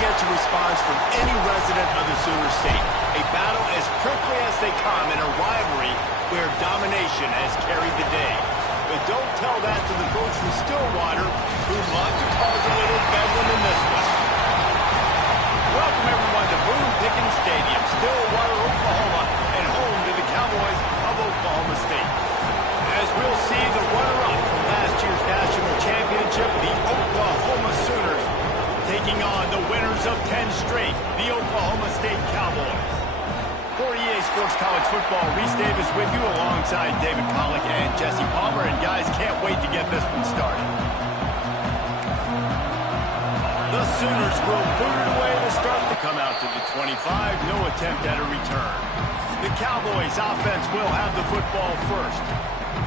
gets a response from any resident of the Sooner State. A battle as prickly as they come in a rivalry where domination has carried the day. But don't tell that to the folks from Stillwater who love to cause a little bedlam in this one. Welcome everyone to Boone Pickens Stadium, Stillwater, Oklahoma, and home to the Cowboys of Oklahoma State. As we'll see the runner-up from last year's national championship, the Oklahoma Sooners, taking on the winners of 10 straight, the Oklahoma State Cowboys. For EA Sports College Football, Reese Davis with you alongside David Pollack and Jesse Palmer. And guys, can't wait to get this one started. The Sooners will boot it away to start to come out to the 25. No attempt at a return. The Cowboys offense will have the football first.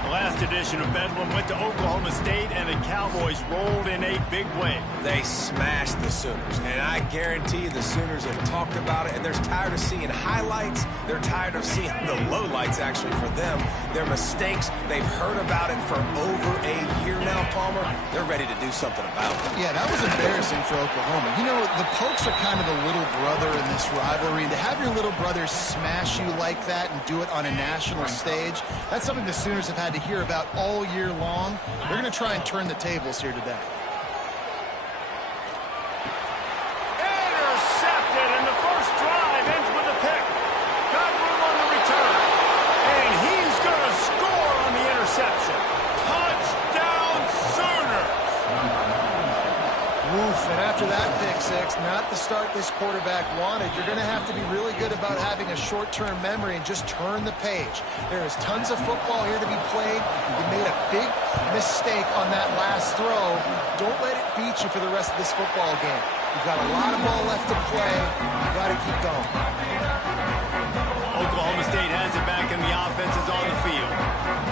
The last edition of Bedlam went to Oklahoma State, and the Cowboys rolled in a big way. They smashed the Sooners, and I guarantee the Sooners have talked about it, and they're tired of seeing highlights. They're tired of seeing the lowlights, actually, for them. Their mistakes, they've heard about it for over a year now, Palmer. They're ready to do something about it. Yeah, that was embarrassing for Oklahoma. You know, the Pokes are kind of the little brother in this rivalry. To have your little brother smash you like that and do it on a national stage, that's something the Sooners have had to hear about all year long. They're going to try and turn the tables here today. Intercepted, and the first drive ends with a pick. Got room on the return, and he's going to score on the interception. Touchdown, Sooners! Oof, and after that pick six, not the start this quarterback wanted. You're going to have to be really good about having a short-term memory and just turn the page. There is tons of football here to be played. You made a big mistake on that last throw. Don't let it beat you for the rest of this football game. You've got a lot of ball left to play. You've got to keep going. Oklahoma State has it back, and the offense is on the field.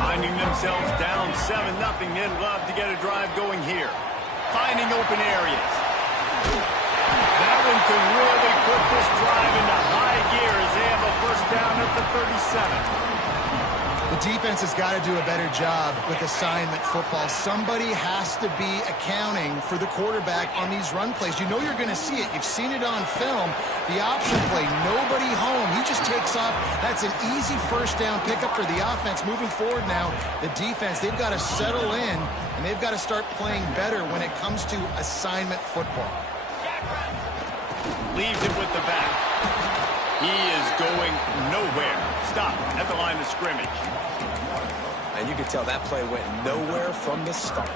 Finding themselves down 7-0, they'd love to get a drive going here. Finding open areas. That one could really put this drive into high gear as they have a first down at the 37. The defense has got to do a better job with assignment football. Somebody has to be accounting for the quarterback on these run plays. You know you're going to see it. You've seen it on film. The option play, nobody home. He just takes off. That's an easy first down pickup for the offense. Moving forward now, the defense, they've got to settle in, and they've got to start playing better when it comes to assignment football. Leaves it with the back. He is going nowhere. Stop at the line of scrimmage. And you can tell that play went nowhere from the start.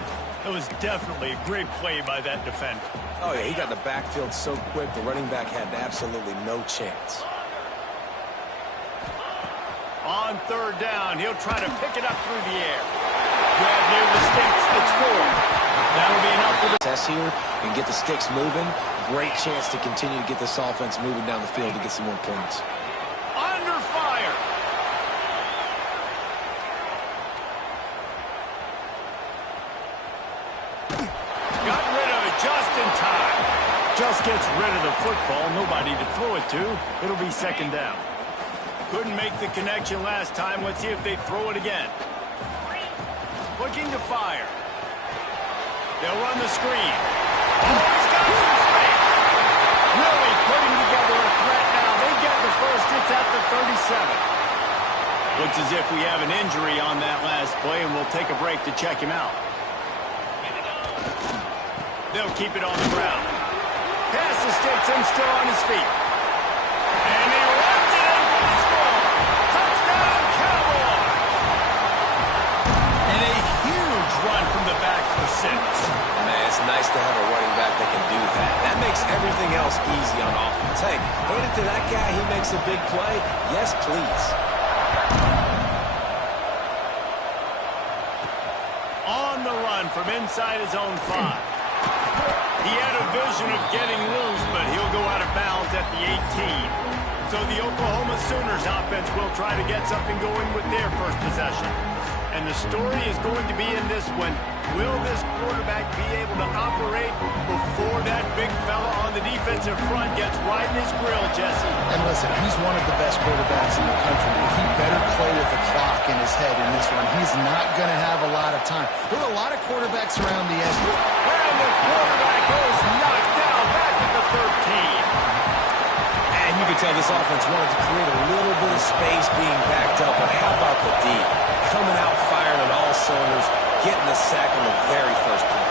It was definitely a great play by that defender. Oh, yeah, he got in the backfield so quick, the running back had absolutely no chance. On third down, he'll try to pick it up through the air. Grab near the sticks. It's 4. That'll be enough for the test here and get the sticks moving. Great chance to continue to get this offense moving down the field to get some more points. Under fire. Got rid of it just in time. Just gets rid of the football. Nobody to throw it to. It'll be second down. Couldn't make the connection last time. Let's see if they throw it again. Looking to fire. They'll run the screen. Oh, he's got some space. Really putting together a threat now. They get the first. It's at the 37. Looks as if we have an injury on that last play, and we'll take a break to check him out. They'll keep it on the ground. Pass escapes him, still on his feet. And he runs it in for the score. Touchdown, Cowboys! And a huge run from the back for 6. Man, it's nice to have a running back that can do that. That makes everything else easy on offense. Hey, hand it to that guy, he makes a big play. Yes, please. On the run from inside his own 5. He had a vision of getting loose, but he'll go out of bounds at the 18. So the Oklahoma Sooners offense will try to get something going with their first possession. And the story is going to be in this one. Will this quarterback be able to operate before that big fella on the defensive front gets right in his grill, Jesse? And listen, he's one of the best quarterbacks in the country. He better play with the clock in his head in this one. He's not going to have a lot of time. There are a lot of quarterbacks around the edge. And the quarterback goes knocked down back at the 13. tell this offense wanted to create a little bit of space being backed up, but how about the D? Coming out firing on all cylinders, getting the sack on the very first play.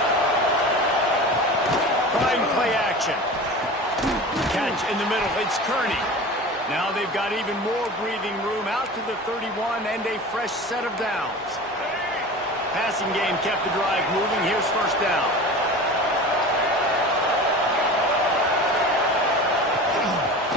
Trying play action. Catch in the middle. It's Kearney. Now they've got even more breathing room out to the 31 and a fresh set of downs. Passing game kept the drive moving. Here's first down.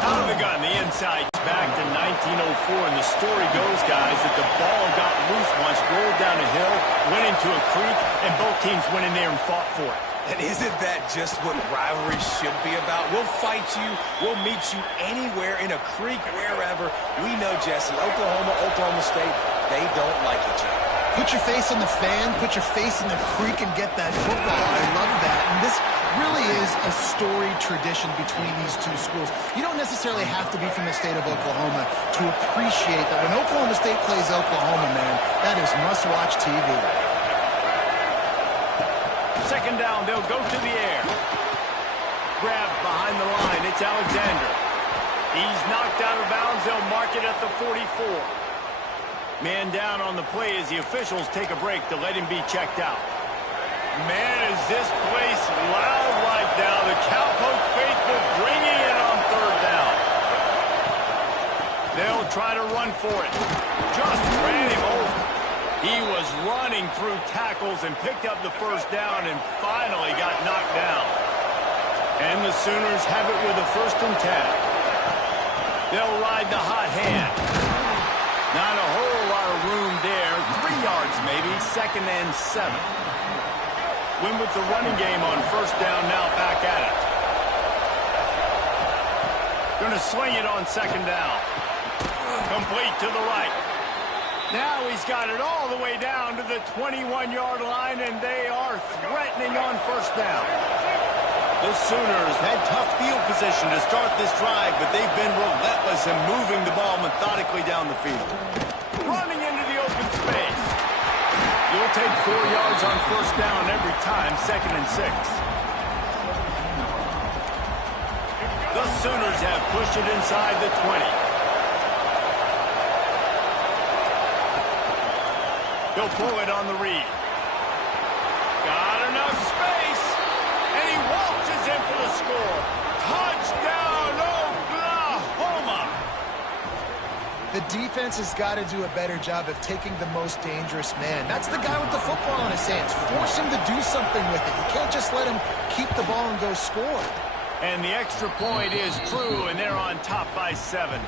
Out of the gun, the inside. Back to 1904, and the story goes, guys, that the ball got loose once, rolled down a hill, went into a creek, and both teams went in there and fought for it. And isn't that just what rivalry should be about? We'll fight you. We'll meet you anywhere, in a creek, wherever. We know, Jesse, Oklahoma, Oklahoma State, they don't like each other. Put your face on the fan, put your face in the creek, and get that football. I love that. And this really is a storied tradition between these two schools. You don't necessarily have to be from the state of Oklahoma to appreciate that when Oklahoma State plays Oklahoma, man, that is must-watch TV. Second down, they'll go to the air. Grabbed behind the line, it's Alexander. He's knocked out of bounds, they'll mark it at the 44. Man down on the play as the officials take a break to let him be checked out. Man, is this place loud right now. The Cowpoke faithful bringing it on third down. They'll try to run for it. Just ran him over. He was running through tackles and picked up the first down and finally got knocked down. And the Sooners have it with a 1st and 10. They'll ride the hot hand. Not a whole lot of room there. 3 yards maybe. 2nd and 7. Win with the running game on first down, now back at it. Going to swing it on 2nd down. Complete to the right. Now he's got it all the way down to the 21-yard line, and they are threatening on first down. The Sooners had tough field position to start this drive, but they've been relentless in moving the ball methodically down the field. Running into the open space. You'll take 4 yards on first down every time, 2nd and 6. The Sooners have pushed it inside the 20. He'll pull it on the read. Got enough space, and he waltzes in for the score. Touchdown, Oklahoma! The defense has got to do a better job of taking the most dangerous man. That's the guy with the football in his hands. Force him to do something with it. You can't just let him keep the ball and go score. And the extra point is true, and they're on top by 7.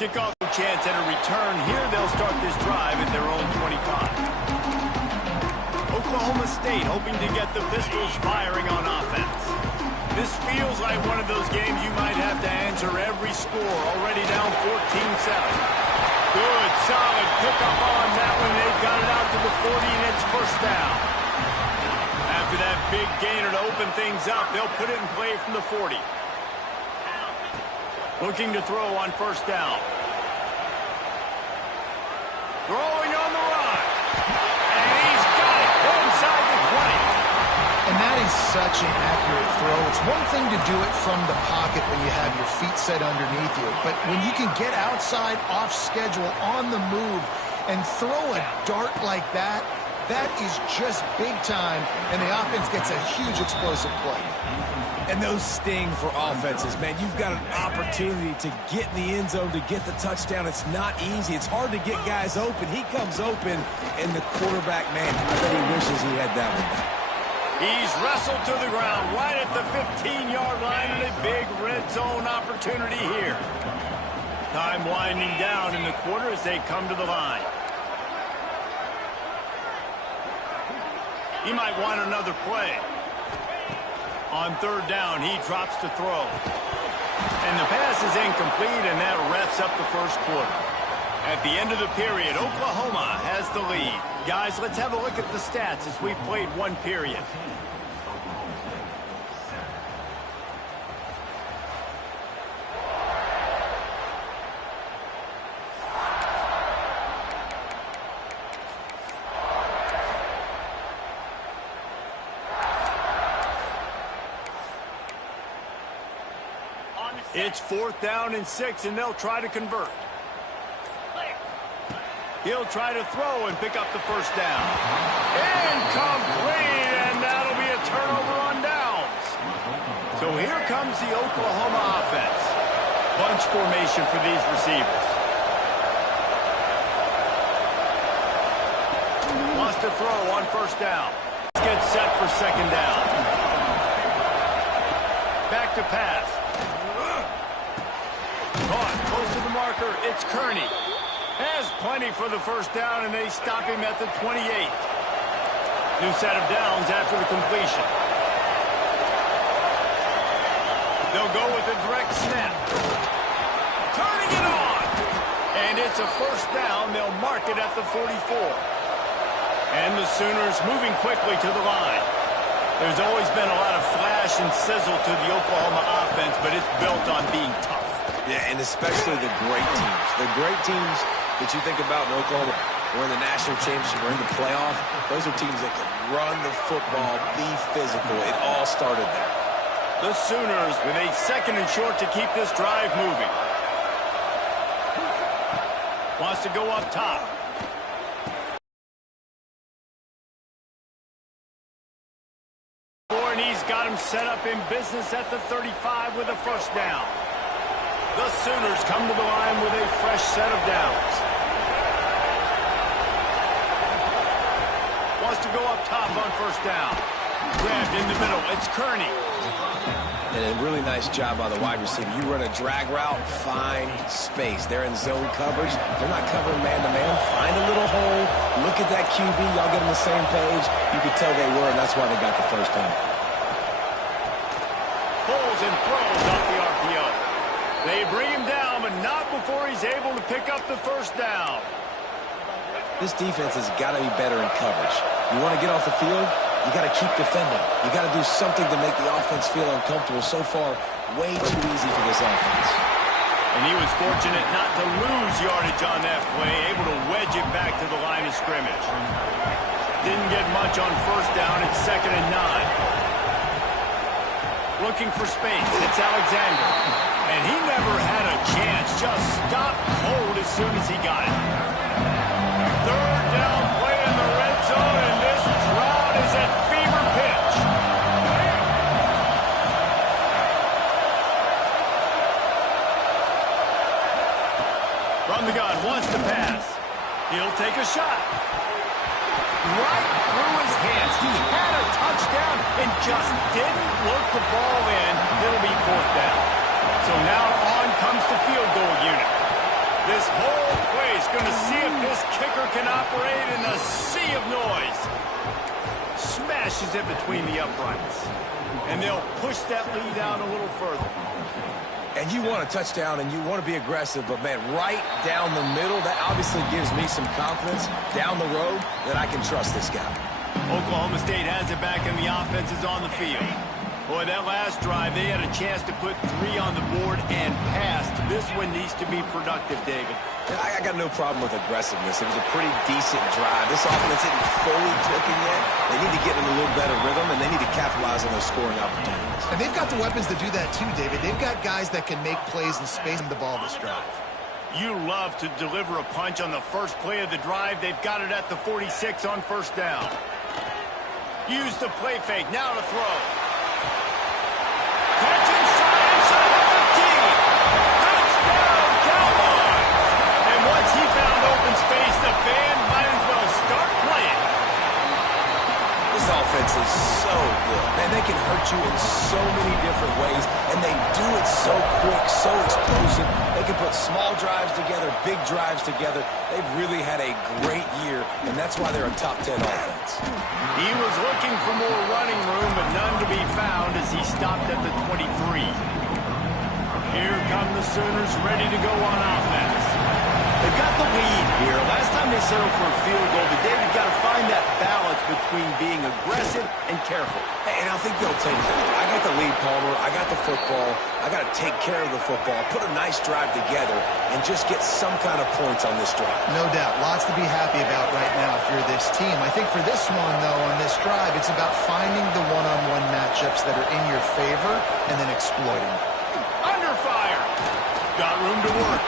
Kickoff chance at a return. Here they'll start this drive at their own 25. Oklahoma State hoping to get the Pistols firing on offense. This feels like one of those games you might have to answer every score. Already down 14-7. Good, solid pickup on that one. They've got it out to the 40, and it's first down. After that big gainer to open things up, they'll put it in play from the 40. Looking to throw on first down. Throwing on the run. And he's got it inside the 20. And that is such an accurate throw. It's one thing to do it from the pocket when you have your feet set underneath you. But when you can get outside, off schedule, on the move, and throw a dart like that, that is just big time. And the offense gets a huge explosive play. And those sting for offenses, man. You've got an opportunity to get in the end zone, to get the touchdown. It's not easy. It's hard to get guys open. He comes open, and the quarterback, man, I bet he wishes he had that one back. He's wrestled to the ground right at the 15-yard line, and a big red zone opportunity here. Time winding down in the quarter as they come to the line. He might want another play. On third down, he drops to throw. And the pass is incomplete, and that wraps up the first quarter. At the end of the period, Oklahoma has the lead. Guys, let's have a look at the stats as we've played one period. It's 4th down and 6, and they'll try to convert. He'll try to throw and pick up the first down. Incomplete, and that'll be a turnover on downs. So here comes the Oklahoma offense. Bunch formation for these receivers. Wants to throw on 1st down. Let's get set for 2nd down. Back to pass. Caught close to the marker. It's Kearney. Has plenty for the 1st down, and they stop him at the 28. New set of downs after the completion. They'll go with a direct snap. Turning it on. And it's a 1st down. They'll mark it at the 44. And the Sooners moving quickly to the line. There's always been a lot of flash and sizzle to the Oklahoma offense, but it's built on being tough. Yeah, and especially the great teams. The great teams that you think about in Oklahoma, we're in the national championship, we're in the playoff. Those are teams that can run the football, be physical. It all started there. The Sooners with a 2nd and short to keep this drive moving. Wants to go up top. And he's got him set up in business at the 35 with a 1st down. The Sooners come to the line with a fresh set of downs. Wants to go up top on 1st down. Grabbed in the middle. It's Kearney. And a really nice job by the wide receiver. You run a drag route, find space. They're in zone coverage. They're not covering man-to-man. Find a little hole. Look at that QB. Y'all get on the same page. You could tell they were, and that's why they got the 1st down. Pulls and throws off the RPO. They bring him down, but not before he's able to pick up the 1st down. This defense has got to be better in coverage. You want to get off the field, you got to keep defending. You got to do something to make the offense feel uncomfortable. So far, way too easy for this offense. And he was fortunate not to lose yardage on that play, able to wedge it back to the line of scrimmage. Didn't get much on 1st down. It's 2nd and 9. Looking for space. It's Alexander. And he never had a chance. Just stopped cold as soon as he got it. 3rd down play in the red zone, and this crowd is at fever pitch. From the gun, wants to pass. He'll take a shot. Right through his hands. He had a touchdown and just didn't look the ball in. It'll be 4th down. So now on comes the field goal unit. This whole play is going to see if this kicker can operate in a sea of noise. Smashes it between the uprights. And they'll push that lead out a little further. And you want a touchdown and you want to be aggressive, but, man, right down the middle, that obviously gives me some confidence down the road that I can trust this guy. Oklahoma State has it back and the offense is on the field. Boy, that last drive, they had a chance to put 3 on the board and passed. This one needs to be productive, David. I got no problem with aggressiveness. It was a pretty decent drive. This offense isn't fully clicking yet. They need to get in a little better rhythm, and they need to capitalize on those scoring opportunities. And they've got the weapons to do that too, David. They've got guys that can make plays and space the ball this drive. You love to deliver a punch on the first play of the drive. They've got it at the 46 on 1st down. Use the play fake. Now to throw. Catch inside the 15. Touchdown, Cowboys. And once he found open space, the band might as well start playing. This offense is so good. Man, they can hurt you in so many different ways, and they do it so quick, so explosive. They can put small drives together, big drives together. They've really had a great year, and that's why they're a top 10 offense. He was looking for more running room, but none to be found as he stopped at the 23. Here come the Sooners ready to go on offense. They've got the lead here. Last time they settled for a field goal, but David got to find that balance between being aggressive and careful. And I think they'll take that. I got the lead, Palmer. I got the football. I got to take care of the football, put a nice drive together, and just get some kind of points on this drive. No doubt. Lots to be happy about right now if you're this team. I think for this one, though, on this drive, it's about finding the one-on-one matchups that are in your favor and then exploiting them. Under fire. room to work.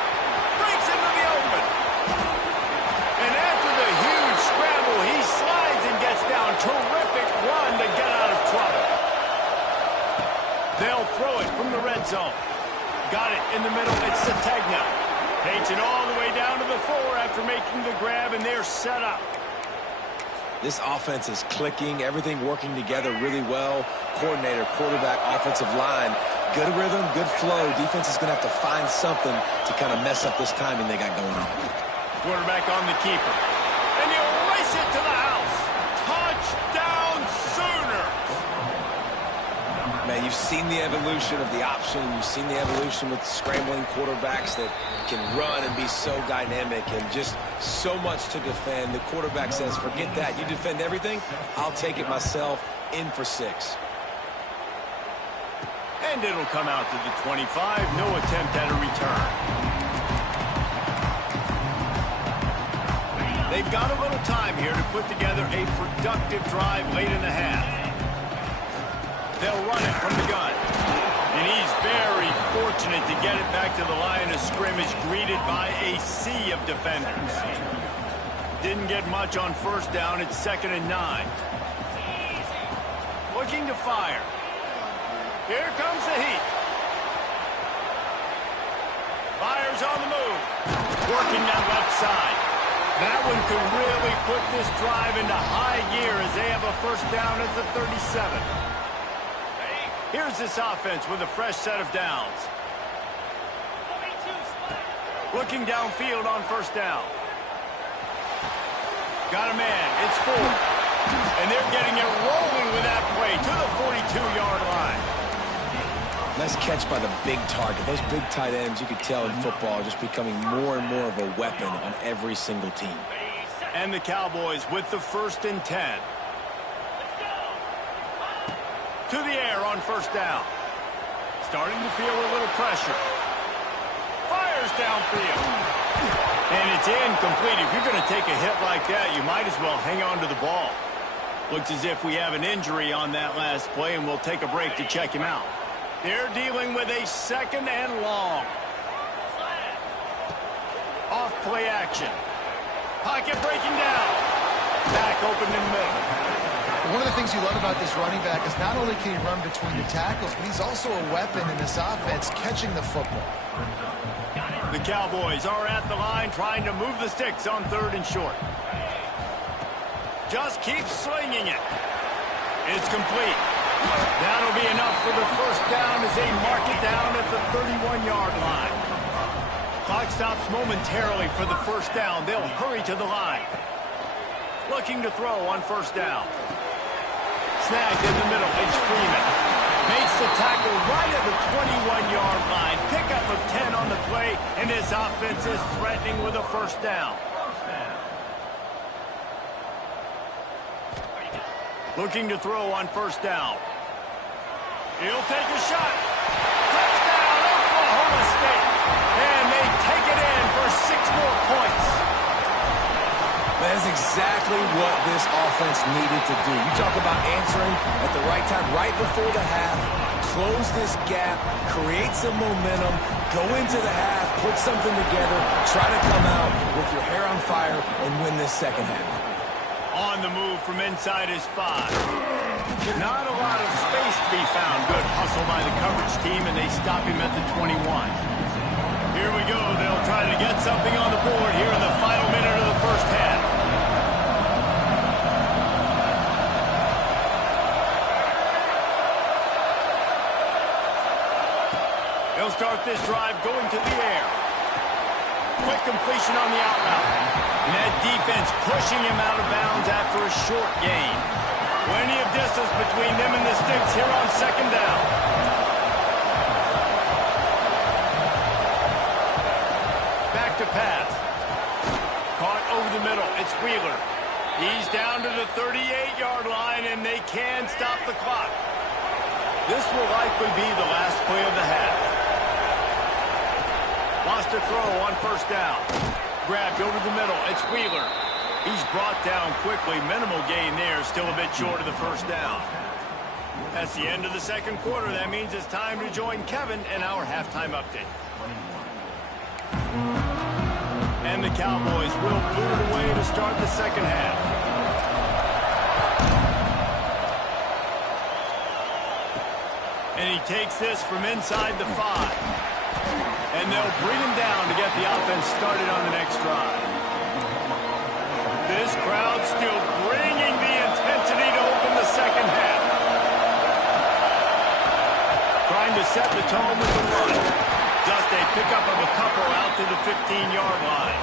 Breaks into the open. And after the huge scramble, he slides and gets down. Terrific run to get out of trouble. They'll throw it from the red zone. Got it in the middle. It's Sategna. Takes it all the way down to the 4 after making the grab, and they're set up. This offense is clicking, everything working together really well. Coordinator, quarterback, offensive line. Good rhythm, good flow. Defense is going to have to find something to kind of mess up this timing they got going on. Quarterback on the keeper. And he'll race it to the house. Touchdown Sooners! Man, you've seen the evolution of the option. You've seen the evolution with scrambling quarterbacks that can run and be so dynamic and just so much to defend. The quarterback says, forget that. You defend everything, I'll take it myself. In for 6. And it'll come out to the 25. No attempt at a return. They've got a little time here to put together a productive drive late in the half. They'll run it from the gun. And he's very fortunate to get it back to the line of scrimmage, greeted by a sea of defenders. Didn't get much on first down. It's 2nd and 9. Looking to fire. Here comes the heat. Fires on the move. Working that left side. That one could really put this drive into high gear as they have a first down at the 37. Here's this offense with a fresh set of downs. Looking downfield on first down. Got a man. It's 4. And they're getting it rolling with that play to the 42-yard line. Nice catch by the big target. Those big tight ends, you could tell in football, are just becoming more and more of a weapon on every single team. And the Cowboys with the 1st and 10. To the air on first down. Starting to feel a little pressure. Fires downfield. And it's incomplete. If you're going to take a hit like that, you might as well hang on to the ball. Looks as if we have an injury on that last play, and we'll take a break to check him out. They're dealing with a 2nd and long. Off play action. Pocket breaking down. Back open in the middle. One of the things you love about this running back is not only can he run between the tackles, but he's also a weapon in this offense, catching the football. The Cowboys are at the line trying to move the sticks on 3rd and short. Just keep slinging it. It's complete. That'll be enough for the first down as they mark it down at the 31-yard line. Clock stops momentarily for the first down. They'll hurry to the line. Looking to throw on first down. Snagged in the middle. It's Freeman. Makes the tackle right at the 21-yard line. Pickup of 10 on the play, and his offense is threatening with a first down. Looking to throw on first down. He'll take a shot. Touchdown, Oklahoma State. And they take it in for 6 more points. That is exactly what this offense needed to do. You talk about answering at the right time, right before the half, close this gap, create some momentum, go into the half, put something together, try to come out with your hair on fire and win this second half. On the move from inside his 5. Not a lot of space to be found. Good hustle by the coverage team, and they stop him at the 21. Here we go. They'll try to get something on the board here in the final minute of the first half. They'll start this drive going to the air. Quick completion on the out route. And that defense pushing him out of bounds after a short gain. Plenty of distance between them and the sticks here on second down. Back to pass. Caught over the middle. It's Wheeler. He's down to the 38-yard line, and they can stop the clock. This will likely be the last play of the half. Lost a throw on first down. Grabbed over the middle. It's Wheeler. He's brought down quickly. Minimal gain there. Still a bit short of the first down. That's the end of the second quarter. That means it's time to join Kevin in our halftime update. And the Cowboys will boot it away to start the second half. And he takes this from inside the 5. And they'll bring him down to get the offense started on the next drive. This crowd still bringing the intensity to open the second half. Trying to set the tone with the run. Just a pickup of a couple out to the 15-yard line.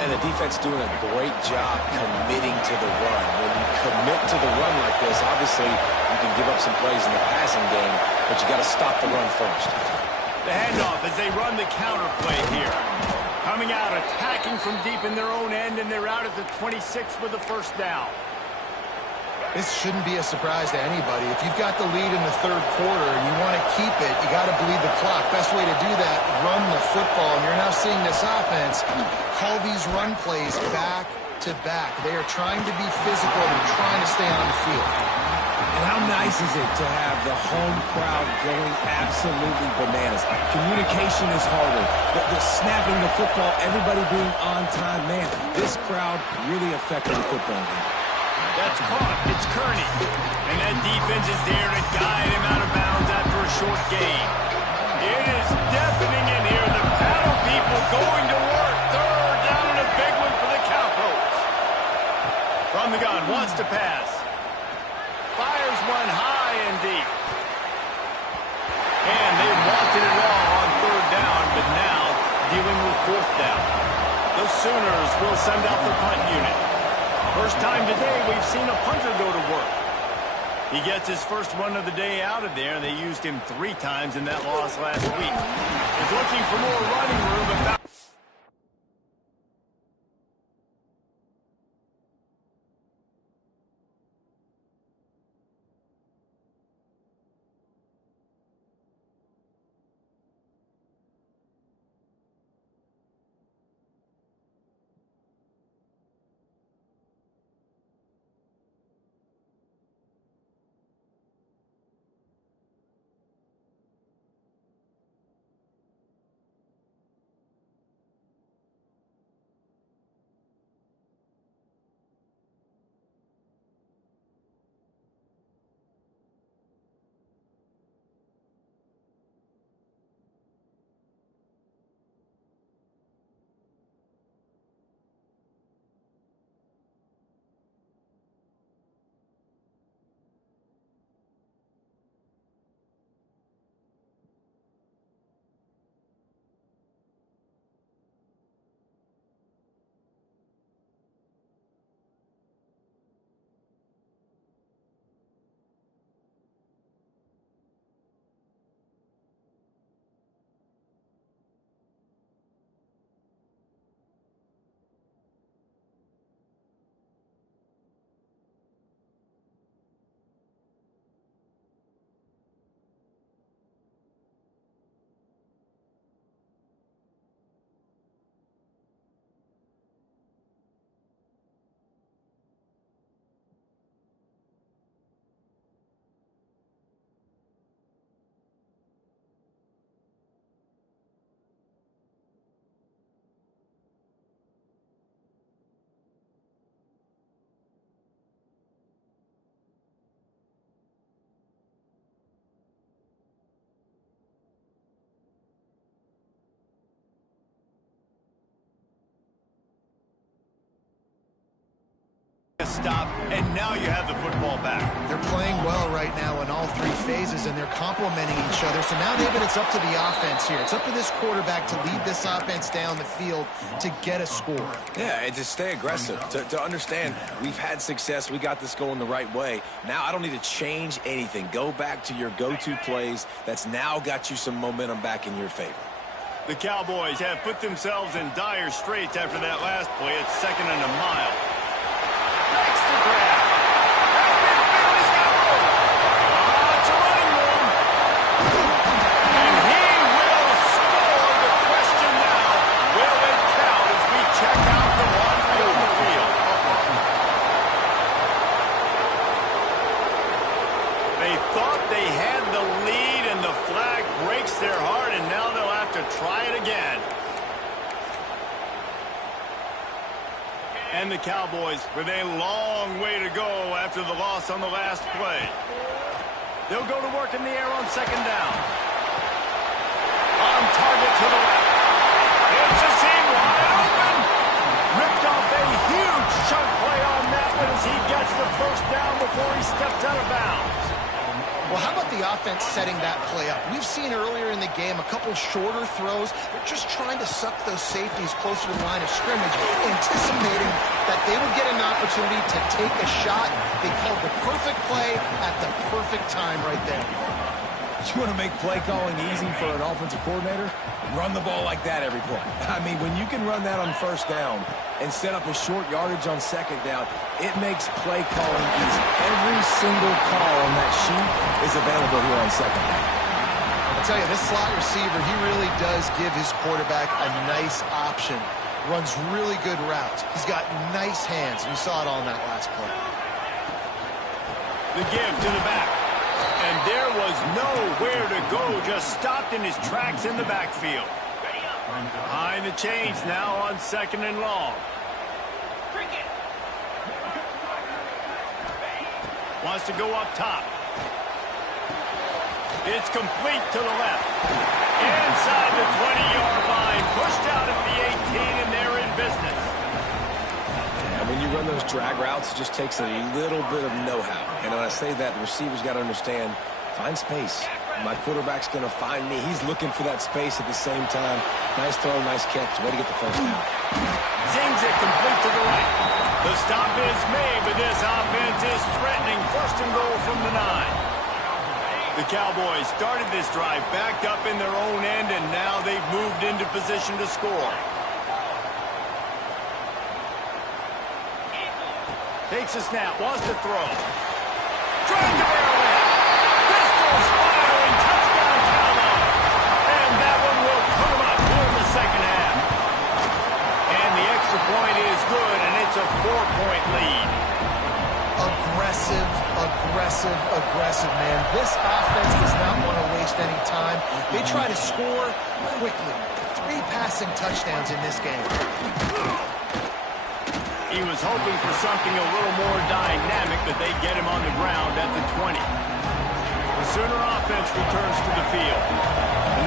And the defense doing a great job committing to the run. When you commit to the run like this, obviously you can give up some plays in the passing game, but you got to stop the run first. The handoff as they run the counter play here. Coming out, attacking from deep in their own end, and they're out at the 26 with the first down. This shouldn't be a surprise to anybody. If you've got the lead in the third quarter and you want to keep it, you got to bleed the clock. Best way to do that, run the football. And you're now seeing this offense call these run plays back to back. They are trying to be physical and trying to stay on the field. And how nice is it to have the home crowd going absolutely bananas? Communication is harder. The snapping the football, everybody being on time. Man, this crowd really affected the football game. That's caught. It's Kearney. And that defense is there to guide him out of bounds after a short gain. It is deafening in here. The paddle people going to work. Third down and a big one for the Cowboys. From the gun, wants to pass. Fires one high and deep. And they wanted it all on third down, but now dealing with fourth down. The Sooners will send out the punt unit. First time today we've seen a punter go to work. He gets his first run of the day out of there. They used him 3 times in that loss last week. He's looking for more running room. About stop, and now you have the football back. They're playing well right now in all 3 phases, and they're complementing each other. So now, David, it's up to the offense here. It's up to this quarterback to lead this offense down the field to get a score. Yeah, and to stay aggressive, to understand we've had success, we got this going the right way. Now I don't need to change anything. Go back to your go-to plays. That's now got you some momentum back in your favor. The Cowboys have put themselves in dire straits after that last play. It's 2nd and a mile. Makes the grab. He's got room. It's a running room. And he will score. The question now, will it count as we check out the laundry on the field? They thought they had the lead, and the flag breaks their heart, and now they'll have to try it again. And the Cowboys with a long way to go after the loss on the last play. They'll go to work in the air on second down. On target to the left. It's a seam wide open. Ripped off a huge chunk play on that one as he gets the first down before he steps out of bounds. Well, how about the offense setting that play up? We've seen earlier in the game a couple shorter throws. They're just trying to suck those safeties closer to the line of scrimmage, anticipating that they would get an opportunity to take a shot. They called the perfect play at the perfect time right there. You want to make play calling easy for an offensive coordinator? Run the ball like that every play. I mean, when you can run that on first down and set up a short yardage on second down, it makes play calling easy. Every single call on that sheet is available here on second down. I'll tell you, this slot receiver, he really does give his quarterback a nice option. Runs really good routes. He's got nice hands, and you saw it all in that last play. The give to the back. And there was nowhere to go, just stopped in his tracks in the backfield. Behind the chains now on second and long. Wants to go up top. It's complete to the left. Inside the 20-yard line, pushed out at the 18, and they're in business. When you run those drag routes, it just takes a little bit of know-how. And when I say that, the receiver's got to understand, find space. My quarterback's going to find me. He's looking for that space at the same time. Nice throw, nice catch. Way to get the first down. Zings it complete to the right. The stop is made, but this offense is threatening. First and goal from the 9. The Cowboys started this drive backed up in their own end, and now they've moved into position to score. Takes a snap, wants to throw. Trying to barrel in. Pistols firing, touchdown Cowboys. And that one will put him up here in the second half. And the extra point is good, and it's a 4-point lead. Aggressive, aggressive, aggressive, man. This offense does not want to waste any time. They try to score quickly. 3 passing touchdowns in this game. He was hoping for something a little more dynamic, but they get him on the ground at the 20. The Sooner offense returns to the field.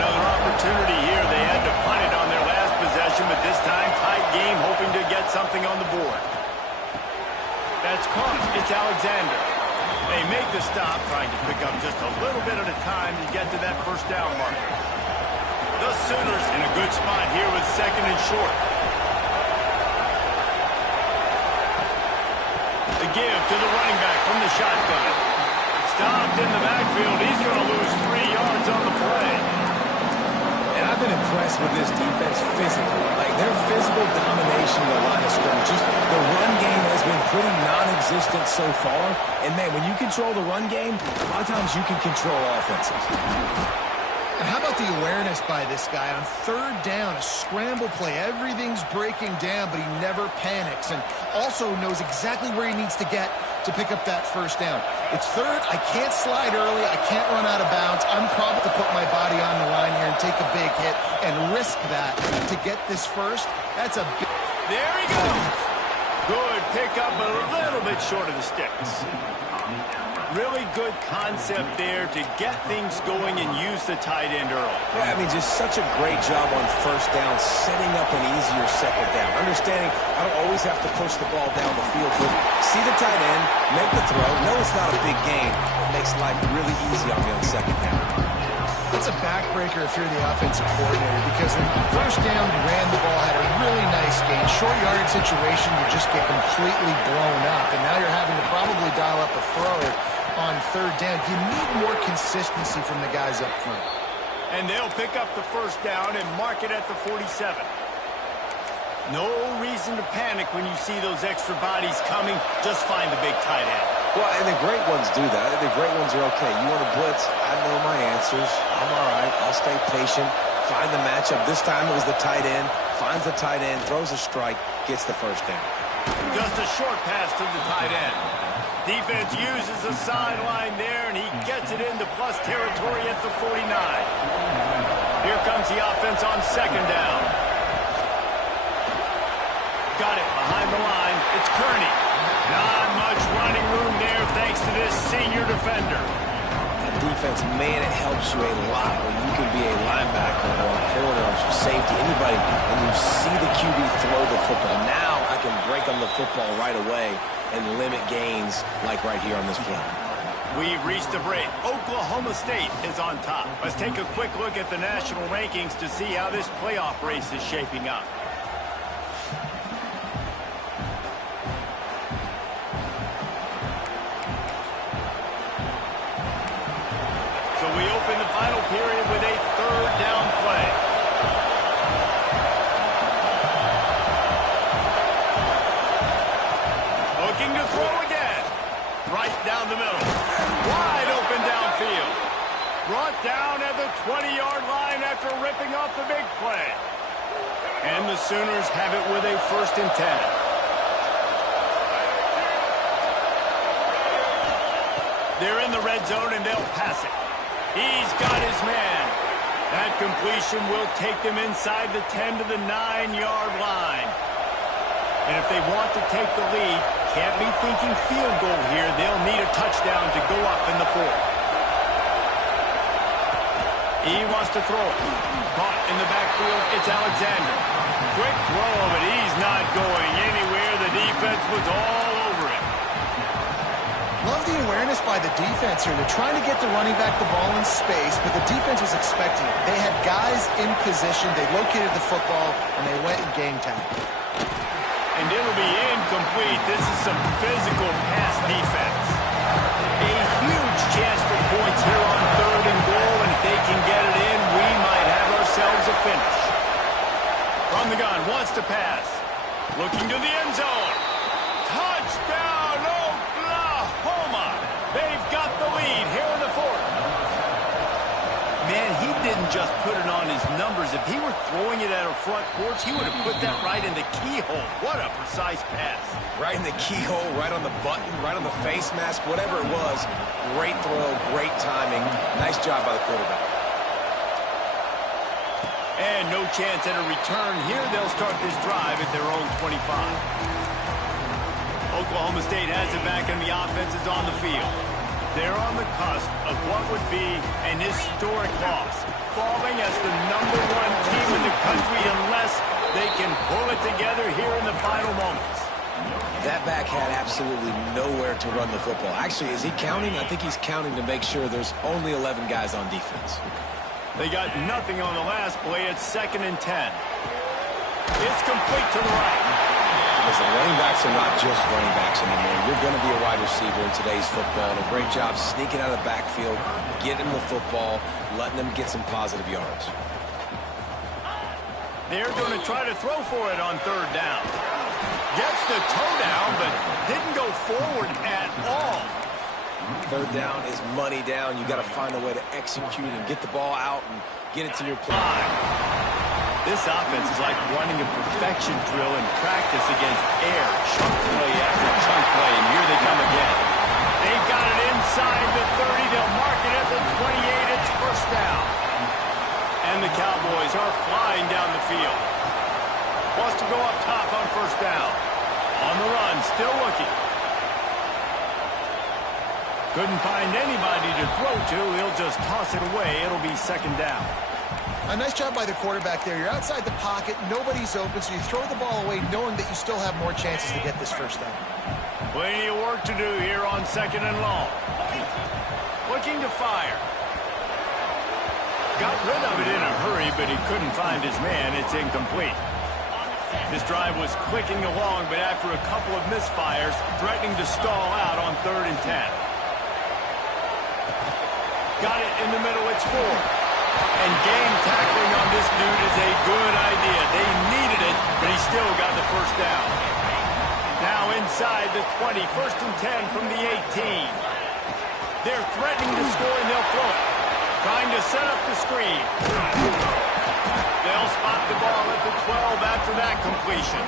Another opportunity here. They had to punt it on their last possession, but this time tight game, hoping to get something on the board. That's caught. It's Alexander. They make the stop, trying to pick up just a little bit at a time to get to that first down marker. The Sooners in a good spot here with second and short. The give to the running back from the shotgun. Stopped in the backfield. He's going to lose 3 yards on the play. And I've been impressed with this defense physically. Like, their physical domination of the line of scrimmage. Just the run game has been pretty non-existent so far. And, man, when you control the run game, a lot of times you can control offenses. And how about the awareness by this guy? On third down, a scramble play. Everything's breaking down, but he never panics. And also knows exactly where he needs to get to pick up that first down. It's third. I can't slide early. I can't run out of bounds. I'm probably to put my body on the line here and take a big hit and risk that to get this first. That's a big... There he goes. Good pickup, but a little bit short of the sticks. Really good concept there to get things going and use the tight end early. Yeah, I mean, just such a great job on first down, setting up an easier second down. Understanding I don't always have to push the ball down the field, but see the tight end, make the throw. No, it's not a big gain. It makes life really easy on me on second down. It's a backbreaker if you're the offensive coordinator, because in first down, you ran the ball, had a really nice gain. Short yardage situation, you just get completely blown up, and now you're having to probably dial up a throw on third down. You need more consistency from the guys up front. And they'll pick up the first down and mark it at the 47. No reason to panic when you see those extra bodies coming. Just find the big tight end. Well, and the great ones do that. The great ones are okay. You want to blitz? I know my answers. I'm all right. I'll stay patient. Find the matchup. This time it was the tight end. Finds the tight end, throws a strike, gets the first down. Just a short pass to the tight end. Defense uses the sideline there, and he gets it into plus territory at the 49. Here comes the offense on second down. Got it behind the line. it's Kearney. Not much running room there thanks to this senior defender. Defense, man, it helps you a lot when you can be a linebacker or a corner or safety, anybody, and you see the QB throw the football. Now I can break on the football right away and limit gains like right here on this play. We've reached the break. Oklahoma State is on top. Let's take a quick look at the national rankings to see how this playoff race is shaping up. So we open the final period with a third down play. Looking to throw again. Right down the middle. Wide open downfield. Brought down at the 20-yard line after ripping off the big play. And the Sooners have it with a 1st and 10. They're in the red zone and they'll pass it. He's got his man. That completion will take them inside the 10 to the 9-yard line. And if they want to take the lead, can't be thinking field goal here. They'll need a touchdown to go up in the 4th. He wants to throw it. Caught in the backfield, it's Alexander. Quick throw, but he's not going anywhere. The defense was all over him. Love the awareness by the defense here. They're trying to get the running back the ball in space, but the defense was expecting it. They had guys in position. They located the football, and they went and game tackle. And it'll be incomplete. This is some physical pass defense. A huge chance for points here on 3rd and goal, and if they can get it in, we might have ourselves a finish. From the gun, wants to pass. Looking to the end zone. Touchdown, Oklahoma! They've got the lead here in the 4th. Man, he didn't just put it on his numbers. If he were throwing it at a front porch, he would have put that right in the keyhole. What a precise pass. Right in the keyhole, right on the button, right on the face mask, whatever it was. Great throw, great timing. Nice job by the quarterback. And no chance at a return here. They'll start this drive at their own 25. Oklahoma State has it back, and the offense is on the field. They're on the cusp of what would be an historic loss, falling as the #1 team in the country unless they can pull it together here in the final moments. That back had absolutely nowhere to run the football. Actually, is he counting? I think he's counting to make sure there's only 11 guys on defense. They got nothing on the last play. It's 2nd and 10. It's complete to the right. Listen, running backs are not just running backs anymore. You're going to be a wide receiver in today's football. And a great job sneaking out of the backfield, getting them the football, letting them get some positive yards. They're going to try to throw for it on 3rd down. Gets the toe down, but didn't go forward at all. 3rd down is money down. You got to find a way to execute and get the ball out and get it to your play. This offense is like running a perfection drill in practice against air. Chunk play after chunk play, and here they come again. They've got it inside the 30. They'll mark it at the 28. It's 1st down. And the Cowboys are flying down the field. Wants to go up top on 1st down. On the run, still looking. Couldn't find anybody to throw to. He'll just toss it away. It'll be 2nd down. A nice job by the quarterback there. You're outside the pocket. Nobody's open, so you throw the ball away knowing that you still have more chances to get this 1st down. Plenty of work to do here on 2nd and long. Looking to fire. Got rid of it in a hurry, but he couldn't find his man. It's incomplete. This drive was clicking along, but after a couple of misfires, threatening to stall out on 3rd and 10. Got it in the middle. It's 4. And game tackling on this dude is a good idea. They needed it, but he still got the 1st down. Now inside the 20, 1st and 10 from the 18. They're threatening to score, and they'll throw it. Trying to set up the screen. They'll spot the ball at the 12 after that completion.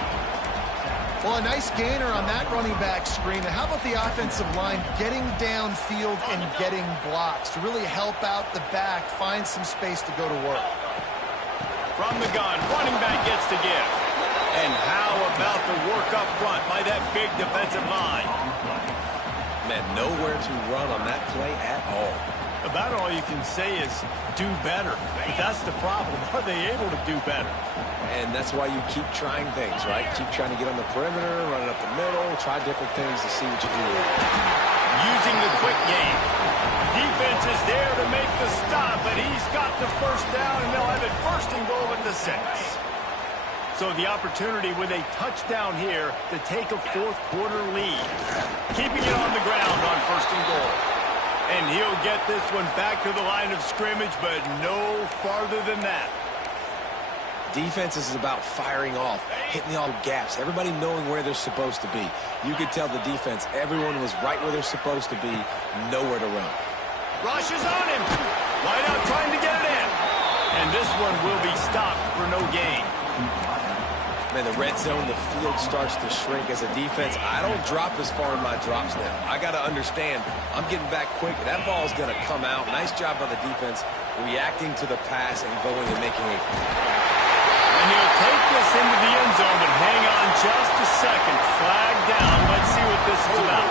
Well, a nice gainer on that running back screen. And how about the offensive line getting downfield and getting blocks to really help out the back, find some space to go to work. From the gun, running back gets to give. And how about the work up front by that big defensive line. Man, nowhere to run on that play at all. About all you can say is do better. But that's the problem. Are they able to do better? And that's why you keep trying things, right? Keep trying to get on the perimeter, run it up the middle, try different things to see what you do. Using the quick game. Defense is there to make the stop, but he's got the first down, and they'll have it first and goal at the 6. So the opportunity with a touchdown here to take a fourth-quarter lead. Keeping it on the ground on first and goal. And he'll get this one back to the line of scrimmage, but no farther than that. Defense is about firing off, hitting all the gaps, everybody knowing where they're supposed to be. You could tell the defense, everyone was right where they're supposed to be, nowhere to run. Rush is on him. Wide out trying to get it in. And this one will be stopped for no gain. Man, the red zone, the field starts to shrink as a defense. I don't drop as far in my drops now. I got to understand, I'm getting back quick. That ball is going to come out. Nice job by the defense reacting to the pass and going and making it. And he'll take this into the end zone, but hang on just a second. Flag down. Let's see what this is about.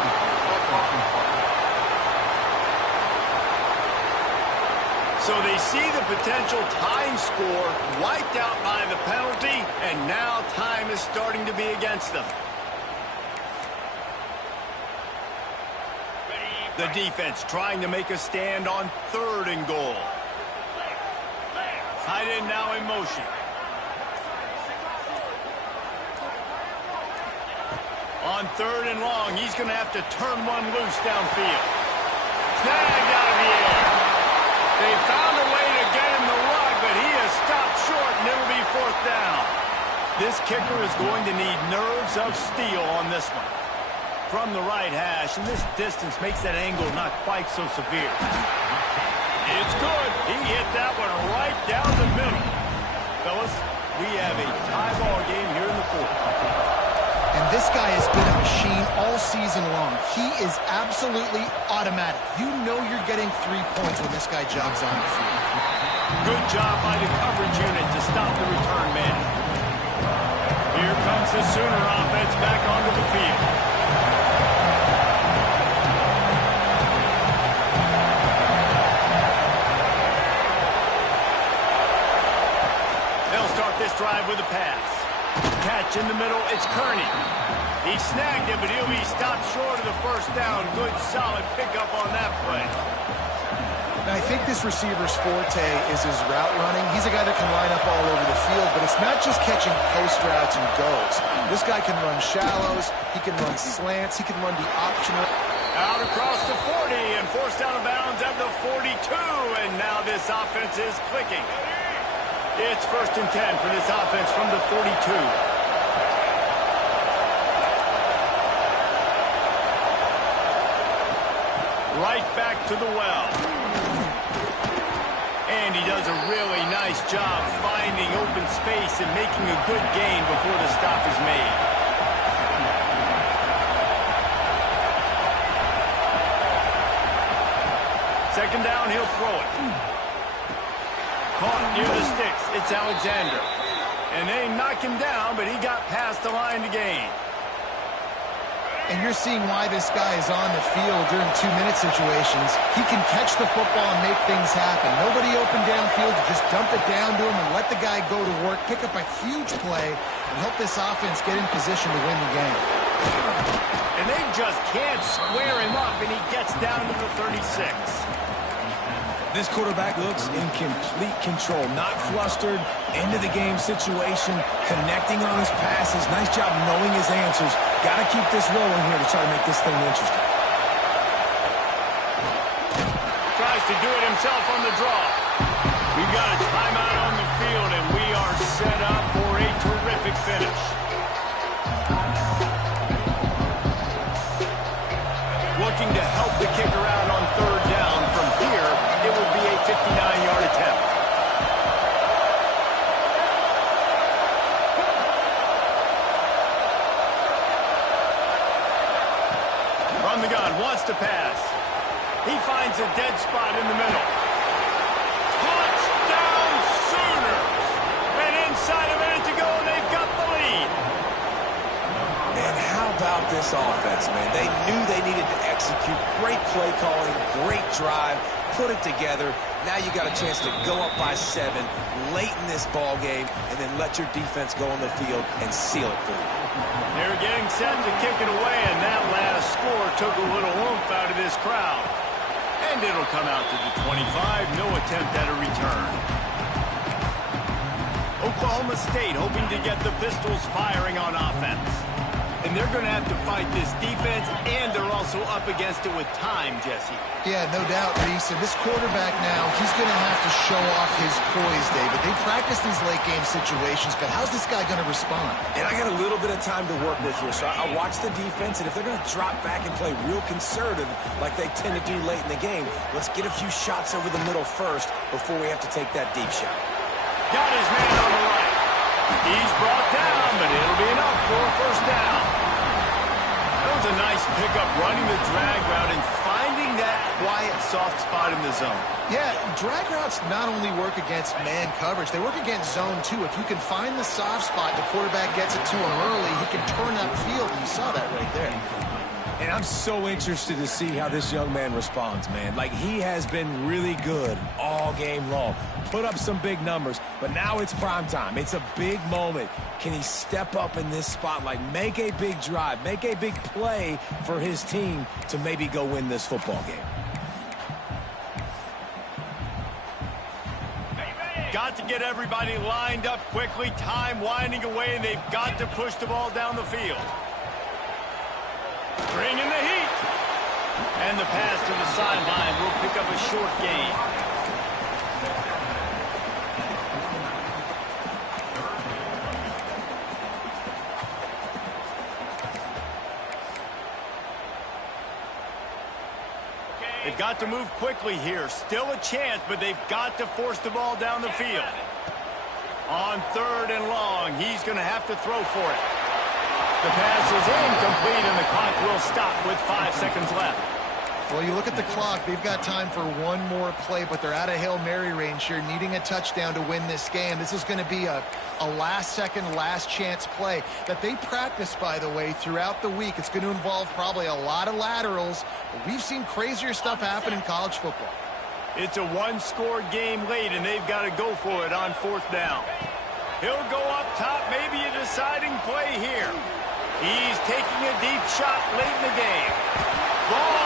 So they see the potential time score wiped out by the penalty, and now time is starting to be against them. The defense trying to make a stand on 3rd and goal. Tight end now in motion. On 3rd and long, he's going to have to turn one loose downfield. Snagged out of the air. They found a way to get him the rug, but he has stopped short, and it'll be 4th down. This kicker is going to need nerves of steel on this one. From the right hash, and this distance makes that angle not quite so severe. It's good. He hit that one right down the middle. Fellas, we have a tie ball game here in the 4th. And this guy has been a machine all season long. He is absolutely automatic. You know you're getting 3 points when this guy jogs on the field. Good job by the coverage unit to stop the return man. Here comes the Sooner offense back onto the field. They'll start this drive with a pass. Catch in the middle, it's Kearney. He snagged it, but he'll be stopped short of the first down. Good, solid pickup on that play. Now, I think this receiver's forte is his route running. He's a guy that can line up all over the field, but it's not just catching post routes and goes. This guy can run shallows, he can run slants, he can run the optional. Out across the 40 and forced out of bounds at the 42, and now this offense is clicking. It's 1st and 10 for this offense from the 42. Right back to the well. And he does a really nice job finding open space and making a good gain before the stop is made. Second down, he'll throw it. Caught near the sticks. It's Alexander. And they knock him down, but he got past the line to gain. And you're seeing why this guy is on the field during 2-minute situations. He can catch the football and make things happen. Nobody open downfield. You just dump it down to him and let the guy go to work, pick up a huge play, and help this offense get in position to win the game. And they just can't square him up, and he gets down to the 36. This quarterback looks in complete control, not flustered, end-of-the-game situation, connecting on his passes. Nice job knowing his answers. Got to keep this rolling here to try to make this thing interesting. Tries to do it himself on the draw. We've got a timeout on the field, and we are set up for a terrific finish. Looking to help the kicker out on 3rd down. From here, it will be a 59-yard attempt. From the gun, wants to pass. He finds a dead spot in the middle. Touchdown Sooners! And inside a minute to go, they've got the lead. And how about this offense, man? They knew they needed to execute. Great play calling, great drive, put it together. Now you got a chance to go up by 7 late in this ball game and then let your defense go on the field and seal it for you. They're getting set to kick it away, and that last score took a little oomph out of this crowd. And it'll come out to the 25. No attempt at a return. Oklahoma State hoping to get the Pistols firing on offense. And they're going to have to fight this defense, and they're also up against it with time, Jesse. Yeah, no doubt, Reese. And this quarterback now, he's going to have to show off his poise, David. They practice these late-game situations, but how's this guy going to respond? And I got a little bit of time to work with here, so I'll watch the defense, and if they're going to drop back and play real conservative like they tend to do late in the game, let's get a few shots over the middle first before we have to take that deep shot. Got his man on the right. He's brought down, but it'll be enough for a first down. That was a nice pickup, running the drag route and finding that quiet, soft spot in the zone. Yeah, drag routes not only work against man coverage, they work against zone too. If you can find the soft spot, the quarterback gets it to him early, he can turn upfield, and you saw that right there. And I'm so interested to see how this young man responds, man. Like, he has been really good all game long. Put up some big numbers, but now it's prime time. It's a big moment. Can he step up in this spotlight, make a big drive, make a big play for his team to maybe go win this football game? Got to get everybody lined up quickly, time winding away, and they've got to push the ball down the field. Bring in the heat. And the pass to the sideline will pick up a short gain. They've got to move quickly here. Still a chance, but they've got to force the ball down the field. On 3rd and long, he's going to have to throw for it. The pass is incomplete, and the clock will stop with 5 seconds left. Well, you look at the clock, they've got time for one more play, but they're out of Hail Mary range here, needing a touchdown to win this game. This is going to be a last-second, last-chance play that they practice, by the way, throughout the week. It's going to involve probably a lot of laterals. We've seen crazier stuff happen in college football. It's a one-score game late, and they've got to go for it on 4th down. He'll go up top, maybe a deciding play here. He's taking a deep shot late in the game. Ball